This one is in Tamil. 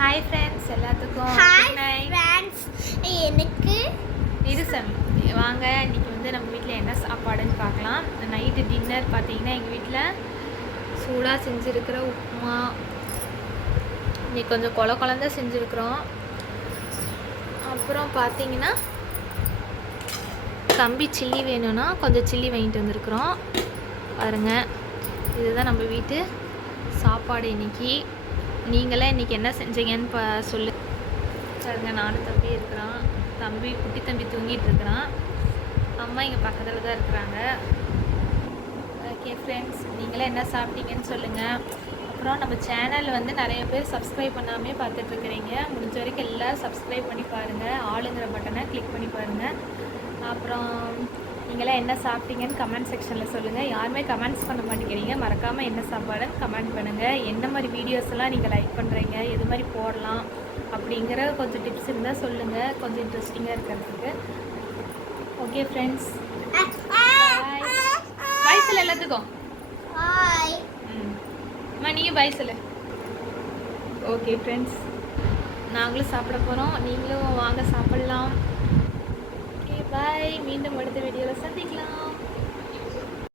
ஹாய் ஃப்ரெண்ட்ஸ் எல்லாத்துக்கும் ஹாய் ஃப்ரெண்ட்ஸ். எனக்கு இருசம் வாங்க இன்றைக்கி வந்து நம்ம வீட்டில் என்ன சாப்பாடுன்னு பார்க்கலாம். நைட்டு டின்னர் பார்த்தீங்கன்னா எங்கள் வீட்டில் சூடாக செஞ்சுருக்கிற உப்புமா, இன்றைக்கி கொஞ்சம் குழந்தை செஞ்சுருக்குறோம். அப்புறம் பார்த்தீங்கன்னா தம்பி சில்லி வேணும்னா கொஞ்சம் சில்லி வாங்கிட்டு வந்திருக்குறோம். பாருங்கள், இதுதான் நம்ம வீட்டு சாப்பாடு இன்றைக்கி. நீங்களாம் இன்றைக்கி என்ன செஞ்சீங்கன்னு சொல்லு. பாருங்க, நானும் தம்பி இருக்கிறான். தம்பி குட்டி தம்பி தூங்கிட்டு இருக்கிறான். அம்மா இங்கே பக்கத்தில் தான் இருக்கிறாங்க. ஓகே ஃப்ரெண்ட்ஸ், நீங்களாம் என்ன சாப்பிட்டீங்கன்னு சொல்லுங்கள். அப்புறம் நம்ம சேனல் வந்து நிறைய பேர் சப்ஸ்கிரைப் பண்ணாமே பார்த்துட்ருக்குறீங்க. முடிஞ்ச வரைக்கும் எல்லோரும் சப்ஸ்கிரைப் பண்ணி பாருங்கள். ஆளுங்கிற பட்டனை கிளிக் பண்ணி பாருங்கள். அப்புறம் நீங்களாம் என்ன சாப்பிட்டீங்கன்னு கமெண்ட் செக்ஷனில் சொல்லுங்கள். யாருமே கமெண்ட்ஸ் பண்ண மாட்டேங்கிறீங்க. மறக்காமல் என்ன சாப்பாடுன்னு கமெண்ட் பண்ணுங்கள். என்ன மாதிரி வீடியோஸ் எல்லாம் நீங்கள் லைக் பண்ணுறீங்க, எது மாதிரி போடலாம் அப்படிங்கிற கொஞ்சம் டிப்ஸ் இருந்தால் சொல்லுங்கள், கொஞ்சம் இன்ட்ரெஸ்டிங்காக இருக்கிறதுக்கு. ஓகே ஃப்ரெண்ட்ஸ், பாய் சொல்லு எல்லாத்துக்கும். அம்மா நீயும் பாய் சொல்லு. ஓகே ஃப்ரெண்ட்ஸ், நாங்களும் சாப்பிட போகிறோம். நீங்களும் வாங்க சாப்பிட்லாம். Okay bye. மீண்டும் அடுத்த வீடியோவில் சந்திக்கலாம்.